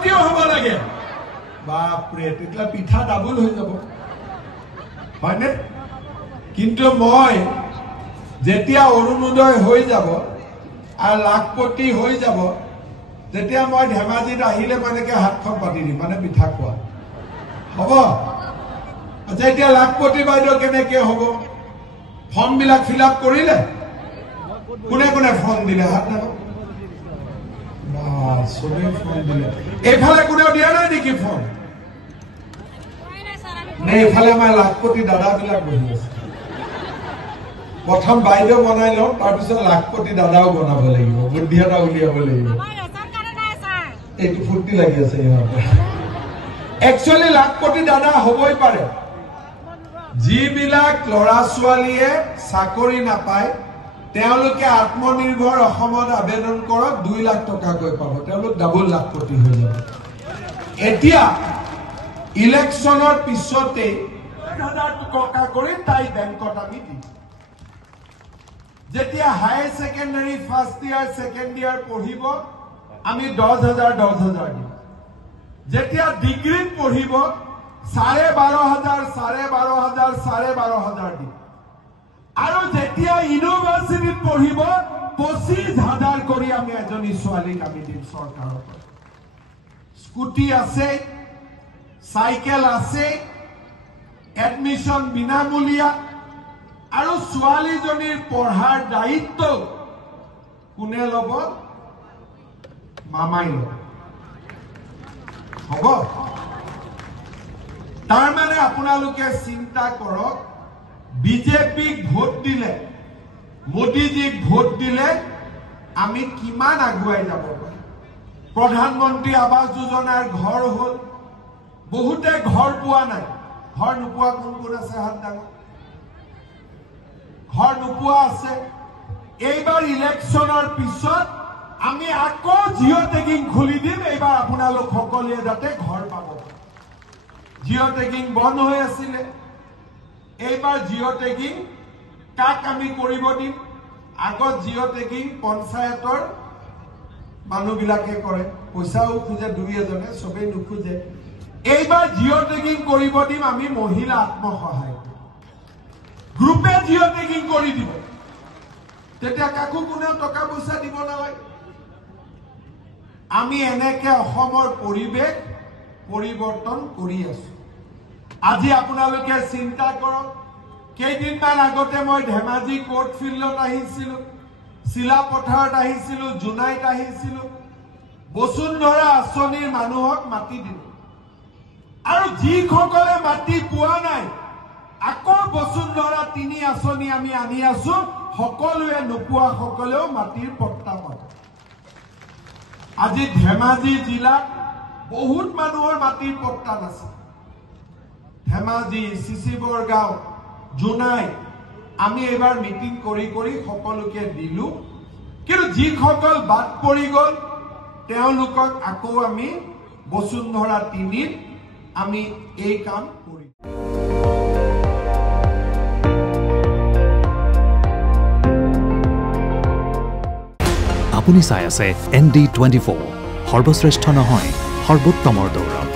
মাটিও হ'ব লাগে বাপৰে তেতিয়া পিঠা ডাবল হৈ যাব হয়নে কিন্তু মই যেতিয়া অৰুণোদয় হৈ যাব আৰু লাখপতি হৈ যাব তেতিয়া মই ধেমাজিত আহিলে মানেকে হাতখন পাতি দিম মানে পিঠা খোৱা হ'ব আচ্ছা এতিয়া লাখপতি বাইদেউ কেনেকে হ'ব ফৰ্ম বিলাক ফিল আপ কৰিলে কোনে কোনে ফৰ্ম দিলে হাত নাগক সবে ফৰ্ম দিলে এইফালে কোনেও দিয়া নাই নেকি ফৰ্ম নে এইফালে আমাৰ লাখপতি দাদাবিলাক বহি আছে প্ৰথম বাইদেউ বনাই লওঁ তাৰপিছত লাখপতি দাদাও বনাব লাগিব বুদ্ধি এটা উলিয়াব লাগিব এইটো ফূৰ্তি লাগি আছে ইহঁতে একচুৱেলি লাখপতি দাদা হ'বই পাৰে যিবিলাক ল'ৰা ছোৱালীয়ে চাকৰি নাপায় তেওঁলোকে আত্মনিৰ্ভৰ অসমত আবেদন কৰক 2 লাখ টকাকৈ পাব তেওঁলোক ডাবল লাখপতি হৈ যাব এতিয়া ইলেকশ্যনৰ পিছতে 1000 টকা কৰি তাই বেংকত আমি দিম যেতিয়া হাই সেকেন্ডাৰী ফাৰ্স্ট ইয়াৰ সেকেন্ড ইয়াৰ পঢ়িব আমি 10000 দিম যেতিয়া ডিগ্ৰীত পঢ়িব 12,500 দিম আৰু যেতিয়া ইউনিভাৰ্চিটিত পঢ়িব 25,000 কৰি আমি এজনী ছোৱালীক আমি দিম চৰকাৰৰ পৰা স্কুটি আছে সাইকেল আছে এডমিশন বিনামূলীয়া আৰু ছোৱালীজনীৰ পঢ়াৰ দায়িত্ব কোনে ল'ব মামাই ল'ব হ'ব তাৰ মানে আপোনালোকে চিন্তা কৰক বিজেপিক ভোট দিলে মোদীজীক ভোট দিলে আমি কিমান আগুৱাই যাব পাৰিম প্ৰধানমন্ত্ৰী আৱাস যোজনাৰ ঘৰ হ'ল বহুতে ঘৰ পোৱা নাই ঘৰ নোপোৱা কোন কোন আছে হাত ডাঙৰ ঘৰ নোপোৱা আছে এইবাৰ ইলেকশ্যনৰ পিছত আমি আকৌ জিঅ' টেগিং খুলি দিম এইবাৰ আপোনালোক সকলোৱে যাতে ঘৰ পাব জিঅ' টেগিং বন্ধ হৈ আছিলে এইবাৰ জিঅ' টেগিং কাক আমি কৰিব দিম আগত জিঅ' টেগিং পঞ্চায়তৰ মানুহবিলাকে কৰে পইচাও খোজে দুই এজনে সবেই নুখোজে এইবাৰ জিঅ' টেগিং কৰিব দিম আমি মহিলা আত্মসহায়ক গ্ৰুপে জিঅ' টেগিং কৰি দিব তেতিয়া কাকো কোনেও টকা পইচা দিব নালাগে আমি এনেকে অসমৰ পৰিৱেশ পৰিৱৰ্তন কৰি আছো আজি আপোনালোকে চিন্তা কৰক কেইদিনমান আগতে মই ধেমাজি কোৰ্ট ফিল্ডত আহিছিলো শিলাপথাৰত আহিছিলো জুনাইত আহিছিলো বসুন্ধৰা আঁচনিৰ মানুহক মাটি দিলো আৰু যিসকলে মাটি পোৱা নাই আকৌ বসুন্ধৰা 3 আঁচনি আমি আনি আছো সকলোৱে নোপোৱা সকলেও মাটিৰ পট্টা পাব আজি ধেমাজি জিলাত বহুত মানুহৰ মাটিৰ পট্টা আছে ধেমাজি চিচিবৰ গাঁও জুনাই আমি এবাৰ মিটিং কৰি কৰি সকলোকে দিলো কিন্তু যিসকল বাদ পৰি গল তেওঁলোকক আকৌ আমি বসুন্ধৰা 3ত আমি এই কাম কৰি আপুনি চাই আছে ND24 সৰ্বশ্ৰেষ্ঠ নহয় সৰ্বোত্তমৰ দৌৰ